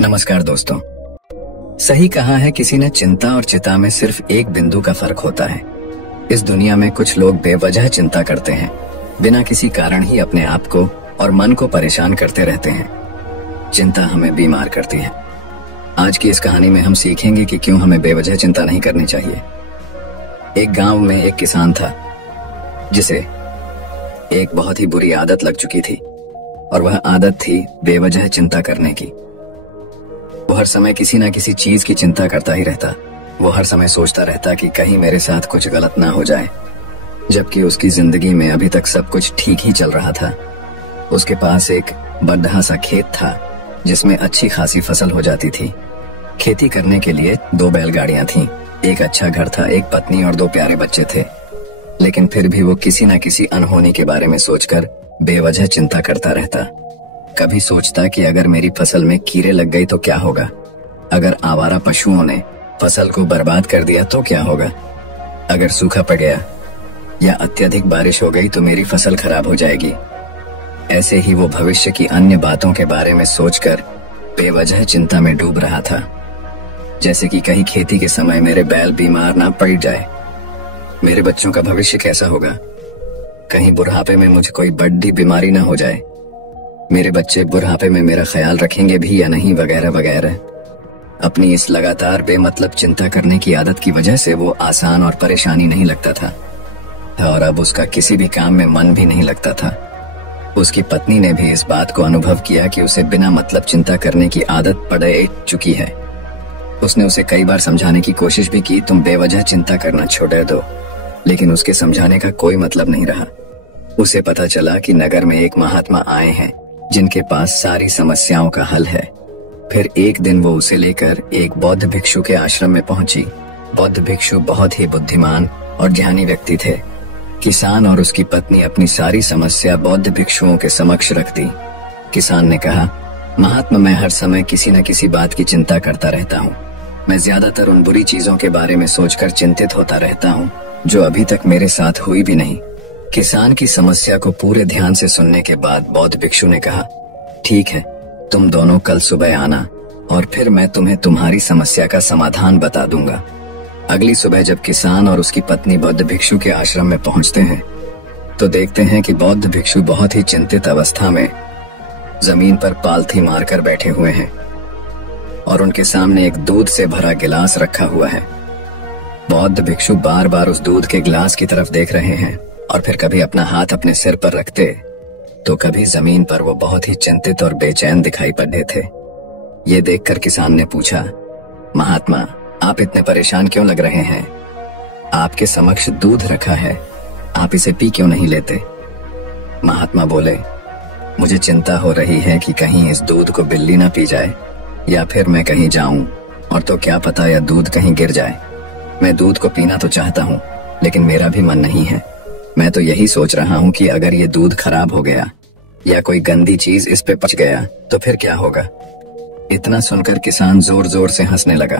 नमस्कार दोस्तों। सही कहा है किसी ने, चिंता और चिता में सिर्फ एक बिंदु का फर्क होता है। इस दुनिया में कुछ लोग बेवजह चिंता करते हैं, बिना किसी कारण ही अपने आप को और मन को परेशान करते रहते हैं। चिंता हमें बीमार करती है। आज की इस कहानी में हम सीखेंगे कि क्यों हमें बेवजह चिंता नहीं करनी चाहिए। एक गांव में एक किसान था जिसे एक बहुत ही बुरी आदत लग चुकी थी, और वह आदत थी बेवजह चिंता करने की। वो हर समय किसी ना किसी चीज की चिंता करता ही रहता। वो हर समय सोचता रहता कि कहीं मेरे साथ कुछ गलत ना हो जाए, जबकि उसकी जिंदगी में अभी तक सब कुछ ठीक ही चल रहा था। उसके पास एक बड़ा सा खेत था जिसमें अच्छी खासी फसल हो जाती थी। खेती करने के लिए 2 बैलगाड़ियां थीं, एक अच्छा घर था, एक पत्नी और 2 प्यारे बच्चे थे। लेकिन फिर भी वो किसी न किसी अनहोनी के बारे में सोचकर बेवजह चिंता करता रहता। कभी सोचता कि अगर मेरी फसल में कीड़े लग गई तो क्या होगा, अगर आवारा पशुओं ने फसल को बर्बाद कर दिया तो क्या होगा, अगर सूखा पड़ गया या अत्यधिक बारिश हो गई तो मेरी फसल खराब हो जाएगी। ऐसे ही वो भविष्य की अन्य बातों के बारे में सोचकर बेवजह चिंता में डूब रहा था। जैसे कि कहीं खेती के समय मेरे बैल बीमार ना पड़ जाए, मेरे बच्चों का भविष्य कैसा होगा, कहीं बुढ़ापे में मुझे कोई बड़ी बीमारी ना हो जाए, मेरे बच्चे बुढ़ापे में मेरा ख्याल रखेंगे भी या नहीं, वगैरह वगैरह। अपनी इस लगातार बेमतलब चिंता करने की आदत की वजह से वो आसान और परेशानी नहीं लगता था, और अब उसका किसी भी काम में मन भी नहीं लगता था। उसकी पत्नी ने भी इस बात को अनुभव किया कि उसे बिना मतलब चिंता करने की आदत पड़ चुकी है। उसने उसे कई बार समझाने की कोशिश भी की, तुम बेवजह चिंता करना छोड़ दो, लेकिन उसके समझाने का कोई मतलब नहीं रहा। उसे पता चला कि नगर में एक महात्मा आए हैं जिनके पास सारी समस्याओं का हल है। फिर एक दिन वो उसे लेकर एक बौद्ध भिक्षु के आश्रम में पहुंची। बौद्ध भिक्षु बहुत ही बुद्धिमान और ज्ञानी व्यक्ति थे। किसान और उसकी पत्नी अपनी सारी समस्या बौद्ध भिक्षुओं के समक्ष रख दी। किसान ने कहा, महात्मा, मैं हर समय किसी न किसी बात की चिंता करता रहता हूँ। मैं ज्यादातर उन बुरी चीजों के बारे में सोचकर चिंतित होता रहता हूँ जो अभी तक मेरे साथ हुई भी नहीं। किसान की समस्या को पूरे ध्यान से सुनने के बाद बौद्ध भिक्षु ने कहा, ठीक है, तुम दोनों कल सुबह आना और फिर मैं तुम्हें तुम्हारी समस्या का समाधान बता दूंगा। अगली सुबह जब किसान और उसकी पत्नी बौद्ध भिक्षु के आश्रम में पहुंचते हैं तो देखते हैं कि बौद्ध भिक्षु बहुत ही चिंतित अवस्था में जमीन पर पालथी मारकर बैठे हुए हैं और उनके सामने एक दूध से भरा गिलास रखा हुआ है। बौद्ध भिक्षु बार बार उस दूध के गिलास की तरफ देख रहे हैं और फिर कभी अपना हाथ अपने सिर पर रखते तो कभी जमीन पर। वो बहुत ही चिंतित और बेचैन दिखाई पड़े थे। ये देखकर किसान ने पूछा, महात्मा, आप इतने परेशान क्यों लग रहे हैं? आपके समक्ष दूध रखा है, आप इसे पी क्यों नहीं लेते? महात्मा बोले, मुझे चिंता हो रही है कि कहीं इस दूध को बिल्ली ना पी जाए या फिर मैं कहीं जाऊं और तो क्या पता या दूध कहीं गिर जाए। मैं दूध को पीना तो चाहता हूं, लेकिन मेरा भी मन नहीं है। मैं तो यही सोच रहा हूँ कि अगर ये दूध खराब हो गया या कोई गंदी चीज इस पे पच गया तो फिर क्या होगा? इतना सुनकर किसान जोर जोर से हंसने लगा।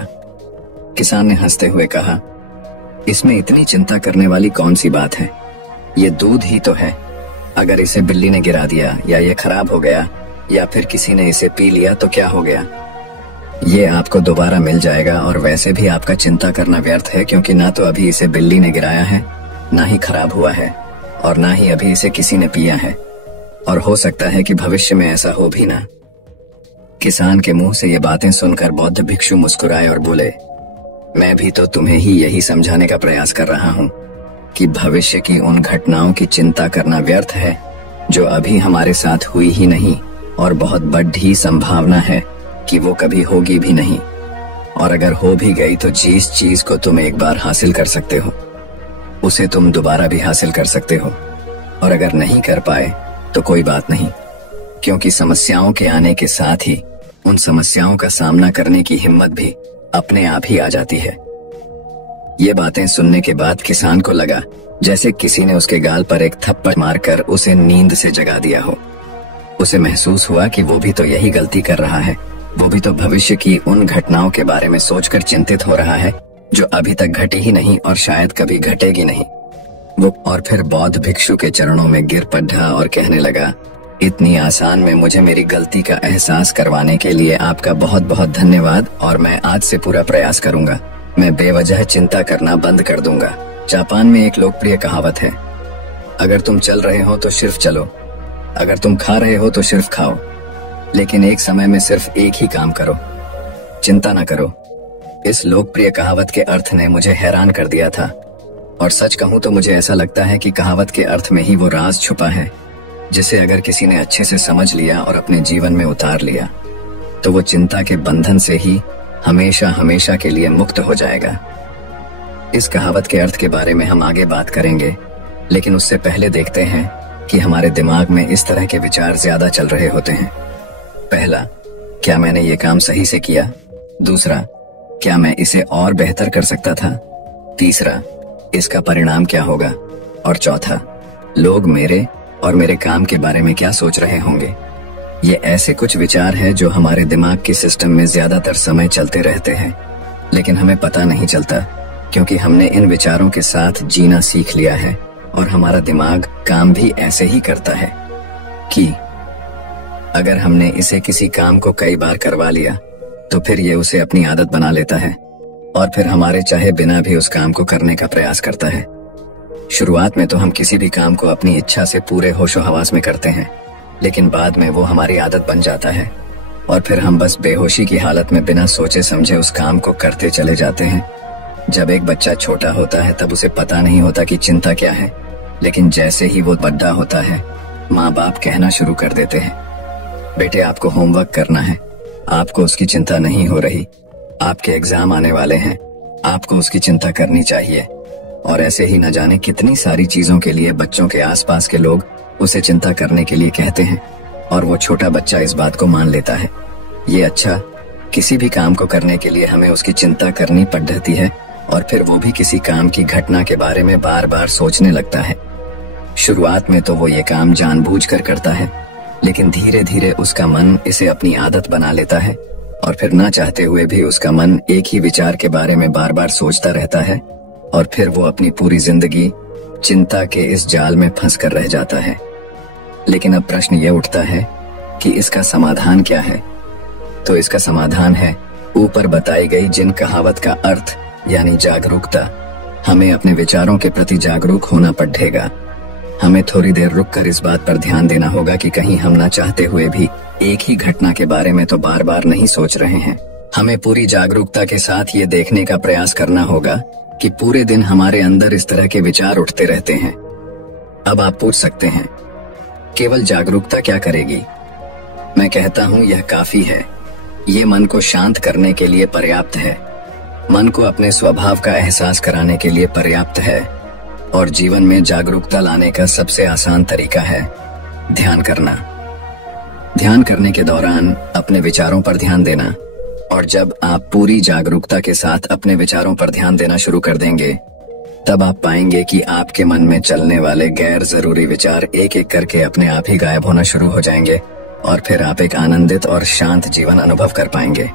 किसान ने हंसते हुए कहा, इसमें इतनी चिंता करने वाली कौन सी बात है? ये दूध ही तो है। अगर इसे बिल्ली ने गिरा दिया या ये खराब हो गया या फिर किसी ने इसे पी लिया तो क्या हो गया? ये आपको दोबारा मिल जाएगा और वैसे भी आपका चिंता करना व्यर्थ है, क्योंकि ना तो अभी इसे बिल्ली ने गिराया है, ना ही खराब हुआ है और ना ही अभी इसे किसी ने पिया है, और हो सकता है कि भविष्य में ऐसा हो भी ना। किसान के मुंह से ये बातें सुनकर बौद्ध भिक्षु मुस्कुराए और बोले, मैं भी तो तुम्हें ही यही समझाने का प्रयास कर रहा हूँ कि भविष्य की उन घटनाओं की चिंता करना व्यर्थ है जो अभी हमारे साथ हुई ही नहीं और बहुत बड़ी संभावना है कि वो कभी होगी भी नहीं, और अगर हो भी गई तो जिस चीज को तुम एक बार हासिल कर सकते हो उसे तुम दोबारा भी हासिल कर सकते हो, और अगर नहीं कर पाए तो कोई बात नहीं, क्योंकि समस्याओं के आने के साथ ही उन समस्याओं का सामना करने की हिम्मत भी अपने आप ही आ जाती है। ये बातें सुनने के बाद किसान को लगा जैसे किसी ने उसके गाल पर एक थप्पड़ मारकर उसे नींद से जगा दिया हो। उसे महसूस हुआ कि वो भी तो यही गलती कर रहा है। वो भी तो भविष्य की उन घटनाओं के बारे में सोचकर चिंतित हो रहा है जो अभी तक घटी ही नहीं और शायद कभी घटेगी नहीं। वो और फिर बौद्ध भिक्षु के चरणों में गिर पड़ा और कहने लगा, इतनी आसान में मुझे मेरी गलती का एहसास करवाने के लिए आपका बहुत बहुत धन्यवाद और मैं आज से पूरा प्रयास करूंगा। मैं बेवजह चिंता करना बंद कर दूंगा। जापान में एक लोकप्रिय कहावत है, अगर तुम चल रहे हो तो सिर्फ चलो, अगर तुम खा रहे हो तो सिर्फ खाओ, लेकिन एक समय में सिर्फ एक ही काम करो, चिंता न करो। इस लोकप्रिय कहावत के अर्थ ने मुझे हैरान कर दिया था और सच कहूं तो मुझे ऐसा लगता है कि कहावत के अर्थ में ही वो राज छुपा है जिसे अगर किसी ने अच्छे से समझ लिया और अपने जीवन में उतार लिया तो वो चिंता के बंधन से ही हमेशा हमेशा के लिए मुक्त हो जाएगा। इस कहावत के अर्थ के बारे में हम आगे बात करेंगे, लेकिन उससे पहले देखते हैं कि हमारे दिमाग में इस तरह के विचार ज्यादा चल रहे होते हैं। पहला, क्या मैंने ये काम सही से किया? दूसरा, क्या मैं इसे और बेहतर कर सकता था? तीसरा, इसका परिणाम क्या होगा? और चौथा, लोग मेरे और मेरे काम के बारे में क्या सोच रहे होंगे? ये ऐसे कुछ विचार हैं जो हमारे दिमाग के सिस्टम में ज्यादातर समय चलते रहते हैं, लेकिन हमें पता नहीं चलता क्योंकि हमने इन विचारों के साथ जीना सीख लिया है और हमारा दिमाग काम भी ऐसे ही करता है कि अगर हमने इसे किसी काम को कई बार करवा लिया तो फिर ये उसे अपनी आदत बना लेता है और फिर हमारे चाहे बिना भी उस काम को करने का प्रयास करता है। शुरुआत में तो हम किसी भी काम को अपनी इच्छा से पूरे होशो हवास में करते हैं, लेकिन बाद में वो हमारी आदत बन जाता है और फिर हम बस बेहोशी की हालत में बिना सोचे समझे उस काम को करते चले जाते हैं। जब एक बच्चा छोटा होता है तब उसे पता नहीं होता कि चिंता क्या है, लेकिन जैसे ही वो बड़ा होता है माँ बाप कहना शुरू कर देते हैं, बेटे आपको होमवर्क करना है, आपको उसकी चिंता नहीं हो रही, आपके एग्जाम आने वाले हैं, आपको उसकी चिंता करनी चाहिए। और ऐसे ही न जाने कितनी सारी चीजों के लिए बच्चों के आसपास के लोग उसे चिंता करने के लिए कहते हैं और वो छोटा बच्चा इस बात को मान लेता है। ये अच्छा, किसी भी काम को करने के लिए हमें उसकी चिंता करनी पड़ती है और फिर वो भी किसी काम की घटना के बारे में बार बार सोचने लगता है। शुरुआत में तो वो ये काम जानबूझकर करता है, लेकिन धीरे धीरे उसका मन इसे अपनी आदत बना लेता है और फिर ना चाहते हुए भी उसका मन एक ही विचार के बारे में बार बार सोचता रहता है और फिर वो अपनी पूरी जिंदगी चिंता के इस जाल में फंस कर रह जाता है। लेकिन अब प्रश्न ये उठता है कि इसका समाधान क्या है? तो इसका समाधान है ऊपर बताई गई जिन कहावत का अर्थ यानी जागरूकता। हमें अपने विचारों के प्रति जागरूक होना पड़ेगा। हमें थोड़ी देर रुककर इस बात पर ध्यान देना होगा कि कहीं हम ना चाहते हुए भी एक ही घटना के बारे में तो बार बार नहीं सोच रहे हैं। हमें पूरी जागरूकता के साथ ये देखने का प्रयास करना होगा कि पूरे दिन हमारे अंदर इस तरह के विचार उठते रहते हैं। अब आप पूछ सकते हैं, केवल जागरूकता क्या करेगी? मैं कहता हूँ यह काफी है। ये मन को शांत करने के लिए पर्याप्त है, मन को अपने स्वभाव का एहसास कराने के लिए पर्याप्त है और जीवन में जागरूकता लाने का सबसे आसान तरीका है ध्यान करना। ध्यान करने के दौरान अपने विचारों पर ध्यान देना, और जब आप पूरी जागरूकता के साथ अपने विचारों पर ध्यान देना शुरू कर देंगे तब आप पाएंगे कि आपके मन में चलने वाले गैर जरूरी विचार एक एक करके अपने आप ही गायब होना शुरू हो जाएंगे और फिर आप एक आनंदित और शांत जीवन अनुभव कर पाएंगे।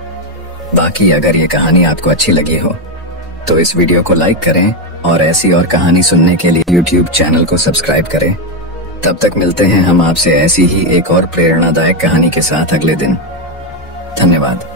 बाकी अगर ये कहानी आपको अच्छी लगी हो तो इस वीडियो को लाइक करें और ऐसी और कहानी सुनने के लिए YouTube चैनल को सब्सक्राइब करें। तब तक मिलते हैं हम आपसे ऐसी ही एक और प्रेरणादायक कहानी के साथ अगले दिन। धन्यवाद।